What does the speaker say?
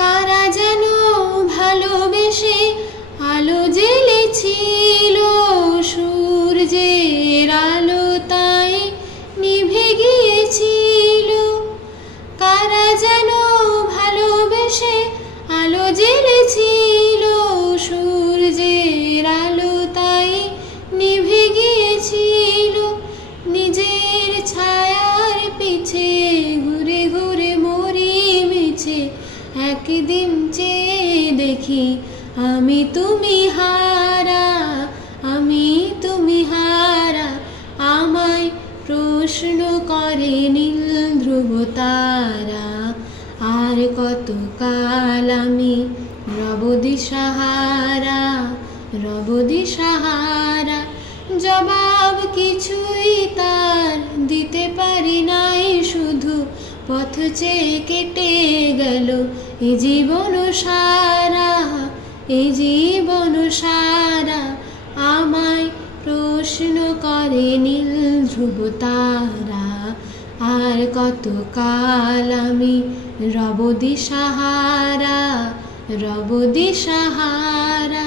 কারা যেন ভালোবেসে আলো জ্বেলেছিল, সূর্যের আলো তাই নিভে গিয়েছিল। কারা যেন ভালোবেসে আলো জ্বেলেছিল, সূর্যের আলো তাই নিভে গিয়েছিল। নিজের ছায়ার পিছে ঘুরে ঘুরে মরি মিছে, একদিন চেয়ে দেখি আমি তুমি হারা, আমি তুমি হারা। আমায় প্রশ্ন করে নীল ধ্রুব তারা, আর কতকাল আমি রব দিশাহারা, রব দিশাহারা। জবাব কিছুই তার দিতে পারি নাই, শুধু পথ চেয়ে কেটে গেল এ জীবন সারা, এ জীবন সারা। আমায় প্রশ্ন করে নীল ধ্রুব তারা, আর কতকাল আমি রব দিশাহারা, রব দিশাহারা।